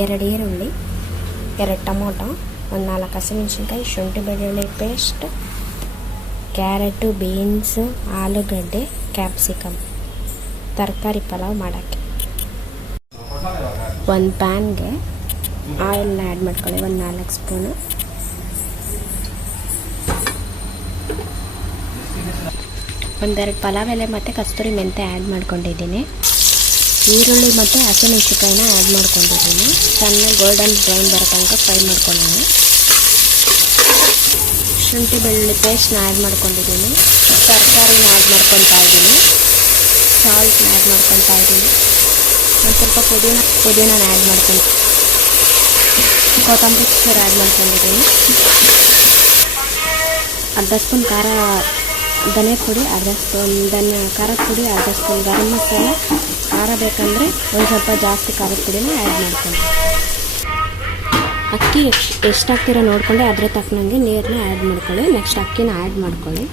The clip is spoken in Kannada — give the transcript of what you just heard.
2 ಈರುಳ್ಳಿ, 2 ಟೊಮೊಟೊ, ಒಂದು 4 ಹಸಿಮೆಣಸಿನ್ಕಾಯಿ, ಶುಂಠಿ ಬೆಳ್ಳುಳ್ಳಿ ಪೇಸ್ಟ್, ಕ್ಯಾರೆಟು, ಬೀನ್ಸು, ಆಲೂಗಡ್ಡೆ, ಕ್ಯಾಪ್ಸಿಕಮ್ ತರಕಾರಿ ಪಲಾವ್ ಮಾಡೋಕ್ಕೆ. ಒಂದು ಪ್ಯಾನ್ಗೆ ಆಯಿಲ್ನ ಆ್ಯಡ್ ಮಾಡ್ಕೊಳ್ಳಿ, ಒಂದು 4 ಸ್ಪೂನು. ಒಂದೆರಡು ಪಲಾವ್ ಎಲೆ ಮತ್ತು ಕಸ್ತೂರಿ ಮೆಂತೆ ಆ್ಯಡ್ ಮಾಡ್ಕೊಂಡಿದ್ದೀನಿ. ಈರುಳ್ಳಿ ಮತ್ತು ಹಸಿಮೆಣಸಿನ್ಕಾಯಿನ ಆ್ಯಡ್ ಮಾಡ್ಕೊಂಡಿದ್ದೀನಿ. ಚೆನ್ನಾಗಿ ಗೋಲ್ಡನ್ ಬ್ರೌನ್ ಬರೋ ತನಕ ಫ್ರೈ ಮಾಡ್ಕೊಳ್ಳೋಣ. ಶುಂಠಿ ಬೆಳ್ಳುಳ್ಳಿ ಪೇಸ್ಟ್ನ ಆ್ಯಡ್ ಮಾಡ್ಕೊಂಡಿದ್ದೀನಿ. ತರಕಾರಿನ ಆ್ಯಡ್ ಮಾಡ್ಕೊತಾ ಇದ್ದೀನಿ. ಸಾಲ್ಟ್ನ ಆ್ಯಡ್ ಮಾಡ್ಕೊತಾ ಇದ್ದೀನಿ. ಒಂದು ಸ್ವಲ್ಪ ಪುದೀನ ಆ್ಯಡ್ ಮಾಡ್ಕೊಂಡು ಕೊತ್ತಂಬರಿ ಚೂರು ಆ್ಯಡ್ ಮಾಡ್ಕೊಂಡಿದ್ದೀನಿ. ಅರ್ಧ ಸ್ಪೂನ್ ಧನಿಯಾ ಪುಡಿ, ಅರ್ಧ ಸ್ಪೂನ್ ಖಾರದ ಪುಡಿ, ಅರ್ಧ ಸ್ಪೂನ್ ಗರಂ ಮಸಾಲ. ಖಾರ ಬೇಕಂದರೆ ಒಂದು ಸ್ವಲ್ಪ ಜಾಸ್ತಿ ಖಾರದ ಪುಡಿನ ಆ್ಯಡ್ ಮಾಡ್ಕೊಂಡು, ಅಕ್ಕಿ ಎಷ್ಟು ಹಾಕ್ತೀರೋ ನೋಡಿಕೊಂಡೆ ಅದ್ರ ತಕ್ಕನಂಗೆ ನೀರನ್ನ ಆ್ಯಡ್ ಮಾಡ್ಕೊಳ್ಳಿ. ನೆಕ್ಸ್ಟ್ ಅಕ್ಕಿನ ಆ್ಯಡ್ ಮಾಡ್ಕೊಳ್ಳಿ.